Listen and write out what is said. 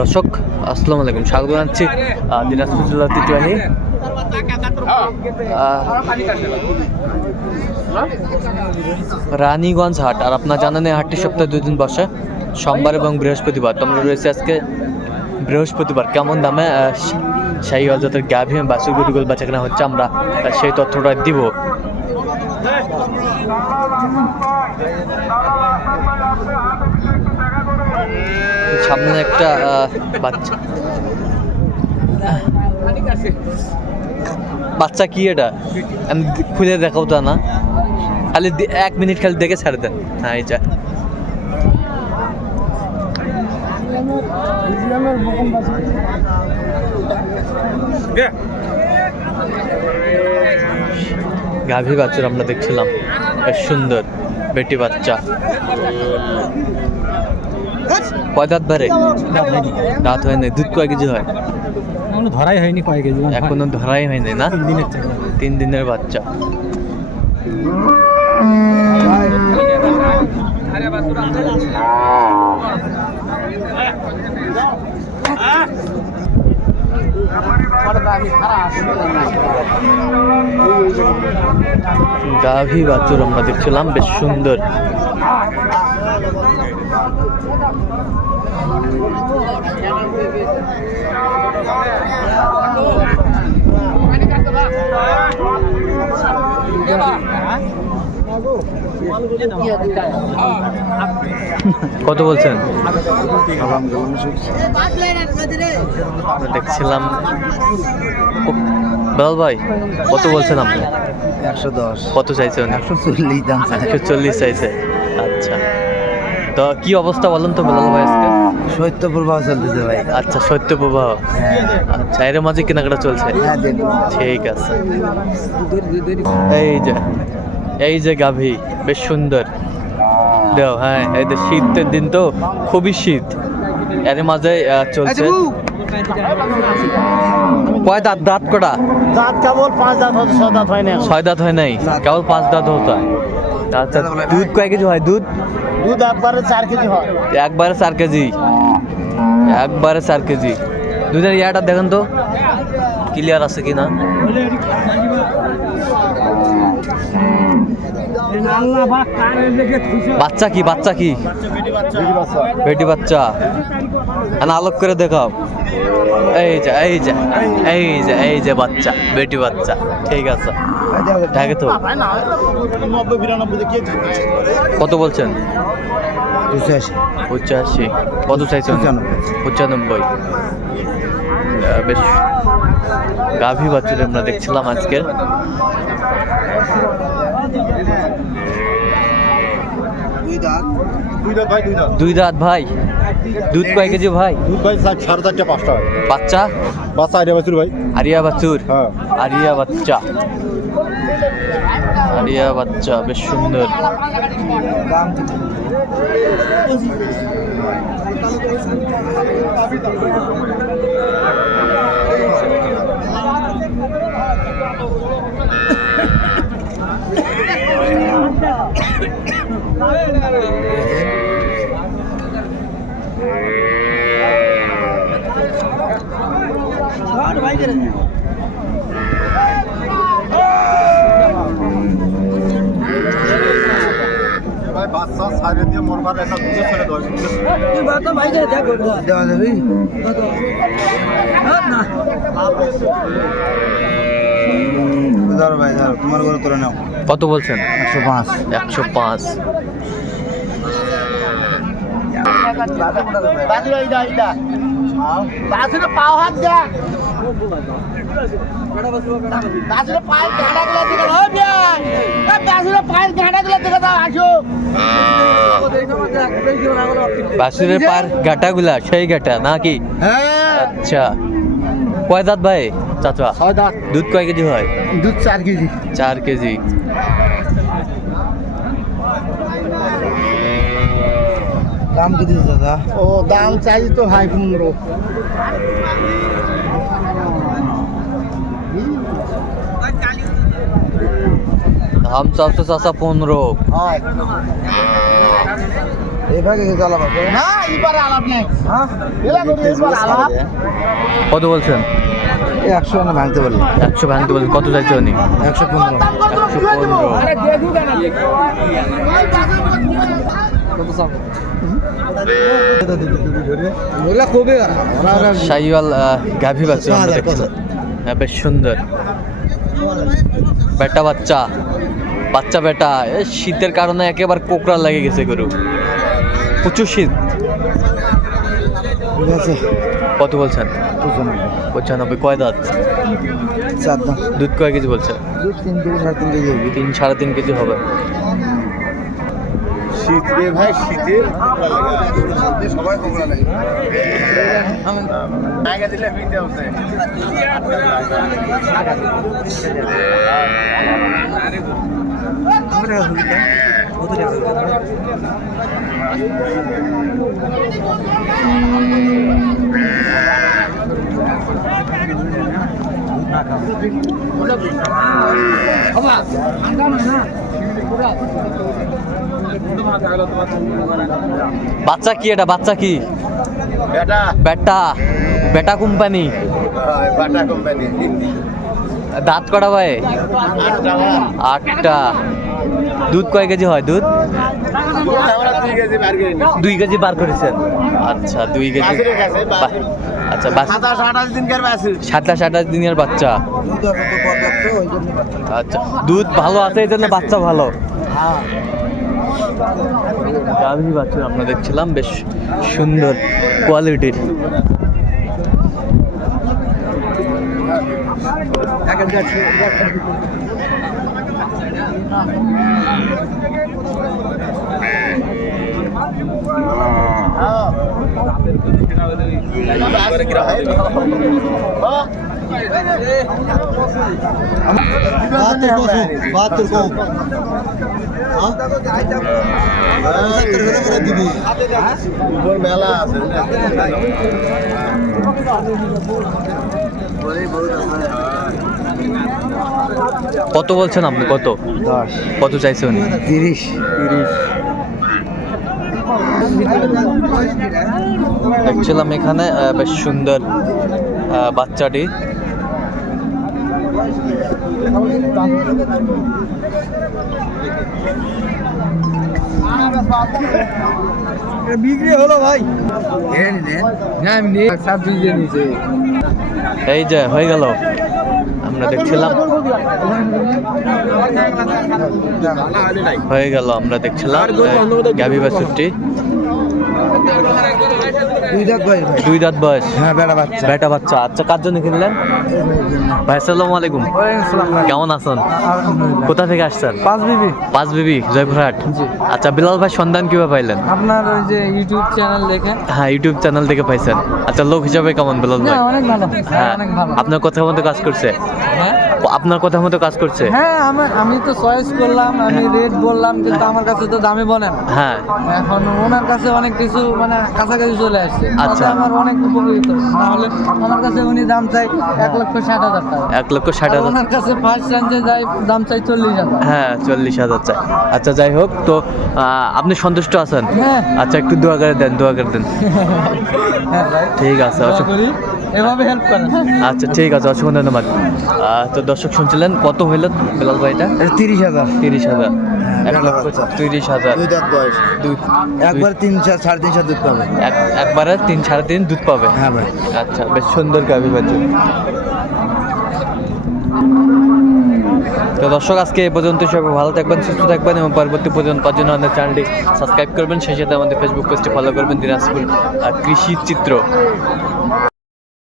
দর্শক, আসসালামু আলাইকুম। স্বাগত জানাচ্ছি দিনাজপুর জেলার তিতুয়াহি রানীগঞ্জ হাট, আর আপনার জানেন এই হাটটি সপ্তাহে দুই দিন বসে, সোমবার এবং বৃহস্পতিবার। তোমরা রয়েছে আজকে বৃহস্পতিবার। কেমন দামে সেই অজাতের গাভী বাসুর গুটিগুল কেনা হচ্ছে, আমরা সেই তথ্যটা দিব। সামনে একটা বাচ্চা। বাচ্চা কি এটা? আমি খুলে দেখাও তা না। খালি এক মিনিট খালি দেখে ছেড়ে দেন। হ্যাঁ এই যা। গাভী বাচ্চার আমরা দেখছিলাম। বেশ সুন্দর, বেটি বাচ্চা। কয় দাঁত বারে দাঁত হয় না দুধ কয় কেজি হয়? ধরাই হয়নি কয়েক কেজি এখনও ধরাই হয়নি না? তিন দিনের তিন দিনের বাচ্চা। গাভী বাছুর আমরা দেখছিলাম বেশ সুন্দর। কত বলছেন? দেখছিলাম। বেলাল ভাই কত বলছেন আপনি? একশো দশ। কত চাইছেন একশো চল্লিশ দাম একশো চল্লিশ চাইছে। আচ্ছা। তো কি অবস্থা বলেন তো বেলাল ভাই আজকে? সত্য প্রভাব চলতেছে ভাই। আচ্ছা সত্য প্রবাহ। আচ্ছা এর মাঝে কেনাকাটা চলছে? হ্যাঁ ঠিক আছে। এই যে এই যে গাভী বেশ সুন্দর। দেও হ্যাঁ এই যে শীতের দিন তো খুবই শীত। এর মাঝে চলছে। কয় দাঁত? দাঁত কটা? দাঁত কেবল পাঁচ দাঁত হচ্ছে ছয় দাঁত হয় না ছয় দাঁত হয় নাই? কেবল পাঁচ দাঁত হতো আচ্ছা দুধ কয় কেজি হয়? দুধ? দুধ একবারে চার কেজি হয়। একবারে চার কেজি। একবারে চার কেজি। দুধের ইয়াটা দেখেন তো। ক্লিয়ার আছে কি না বাচ্চা কি বাচ্চা কি? বেটি বাচ্চা। না আলোক করে দেখাও। এই যে এই যে এই যে এই যে বাচ্চা, বেটি বাচ্চা। ঠিক আছে। দেখে তো। কত বলছেন? পঁচাশি। কত চাইছেন? পঁচানব্বই। বেশ গাভী বাচ্চাদের আমরা দেখছিলাম আজকের দুই দাঁত ভাই দুধ কয় কেজি ভাই দুধ ভাই সাড়ে চারটা পাঁচটা বাচ্চা বাচ্চা আইডিয়া বাছুর ভাই আরিয়া বাছুর হ্যাঁ আরিয়া বাচ্চা আরিয়া বাচ্চা বেশ সুন্দর বাচ্চা সাইডে দিয়ে মরবার একটা দুধে ছেড়ে দেওয়া দেওয়া যাবে? ধরো ভাই ধরো তোমার ঘরে তোলে নাও। কত বলছেন? একশো পাঁচ। একশো পাঁচ। পাও হাত দে বাসুরে পায়ের গাঁডা গুলো দিকে দাও বিয়াই বাসুরে পায়ের গাঁডা গুলো দিকে দাও আসো বাছুরের পার গাটাগুলা সেই গাটা নাকি? হ্যাঁ। আচ্ছা। কয় দাঁত ভাই? চাচা। দুধ কয় কেজি হয়? দুধ চার কেজি। চার কেজি। দাম কি দিচ্ছে দাদা? ও দাম চাই তো হাই পনেরো। দাম চারশো চাষা পনেরো। হয়। এভাবে কি চালাবো না এবারে আলাপ নেই। হ্যাঁ? এলা এবার আলাপ। কত বলছেন? এই একশো না ভাঙতে পারলাম একশো ভাঙতে বলছেন। কত চাইছে উনি? একশো পনেরো। একশো পনেরো। শাহিওয়াল গাভী বাচ্চা হ্যাঁ বেশ সুন্দর। বেটা বাচ্চা বাচ্চা বেটা। শীতের কারণে একেবারে কোকড়া লেগে গেছে গরু। প্রচুর শীত। কত বলছেন? পঁচানব্বই। কয় দাঁত? দুধ কয় কেজি বলছে? তিন সাড়ে তিন কেজি হবে। শীতে ভাই শীতে সবাই কোমরা লাগে দিলে ফিতে হচ্ছে বাচ্চা কি এটা? বাচ্চা কি? বেটা। বেটা। বেটা কোম্পানি? বাটা কোম্পানি দাঁত কটা ভাই? আটটা। দুধ কয় কেজি হয় দুধ? দুই কেজি বার দুই কেজি বার করেছেন। আচ্ছা দুই কেজি। আচ্ছা সাতাশ আঠাশ দিনের বাচ্চা। আচ্ছা দুধ ভালো আছে এই জন্য বাচ্চা ভালো। হ্যাঁ। গাভী বাচ্চা আমরা দেখছিলাম বেশ সুন্দর কোয়ালিটির কত বাহাত্তর কম দিবি উপর মেলা আছে কত বলছেন আপনি কত কত চাইছে উনি তিরিশ তিরিশ দেখছিলাম এখানে বেশ সুন্দর বাচ্চাটি। বিক্রি হলো ভাই এই যে, হয়ে গেল। আমরা দেখছিলাম। হয়ে গেল, আমরা দেখছিলাম গাভী বাছুরটি দুই দাঁত বয়স হ্যাঁ বেড়া বাচ্চা। বেটা বাচ্চা। আচ্ছা কার জন্য কিনলেন? ভাই আসসালামু আলাইকুম। কেমন আছেন? কোথা থেকে আসছেন? পাঁচ বিবি। পাঁচ বিবি জয়পুরহাট। আচ্ছা বিলাল ভাই সন্ধান কীভাবে পাইলেন? আপনার ওই যে ইউটিউব চ্যানেল দেখে। হ্যাঁ ইউটিউব চ্যানেল থেকে পাইছেন। আচ্ছা লোক হিসাবে কেমন বিলাল ভাই? অনেক ভালো। হ্যাঁ অনেক ভালো। আপনার কথা মতো কাজ করছে। হ্যাঁ? আপনার কথা মতো কাজ করছে? হ্যাঁ আমার আমি তো চয়েস করলাম আমি রেট বললাম কিন্তু আমার কাছে তো দামে বলেন হ্যাঁ। এখন ওনার কাছে অনেক কিছু মানে কাছাকাছি চলে আসছে। আচ্ছা। আমার অনেক উপকৃত। না হলে আমার কাছে উনি দাম চাই এক লক্ষ ষাট হাজার টাকা। এক লক্ষ ষাট হাজার। ওনার কাছে ফার্স্ট রেঞ্জে যাই দাম চাই চল্লিশ হাজার। হ্যাঁ চল্লিশ হাজার চাই। আচ্ছা যাই হোক তো আপনি সন্তুষ্ট আছেন? হ্যাঁ। আচ্ছা একটু দোয়া করে দেন দোয়া করে দেন। হ্যাঁ ঠিক আছে এভাবে হেল্প করেন। আচ্ছা ঠিক আছে অসংখ্য ধন্যবাদ। তো দর্শক শুনছিলেন কত হইল বিলাল ভাইটা তিরিশ হাজার। তিরিশ হাজার। এক বেলা লক্ষ বাচ্চা। তিরিশ হাজার। একবার তিন সাড়ে তিনশো দুধ পাবে। এক- একবারে তিন সাড়ে তিন দুধ পাবে। হ্যাঁ ভাই। আচ্ছা বেশ সুন্দর গাভী বাচ্চা। তো দর্শক আজকে এ পর্যন্ত সবাই ভালো থাকবেন সুস্থ থাকবেন এবং পরবর্তী পর্যন্ত পাওয়ার জন্য আমাদের চ্যানেলটি সাবস্ক্রাইব করবেন সেই সাথে আমাদের ফেসবুক পেজটি ফলো করবেন দিনাজপুর কৃষি চিত্র।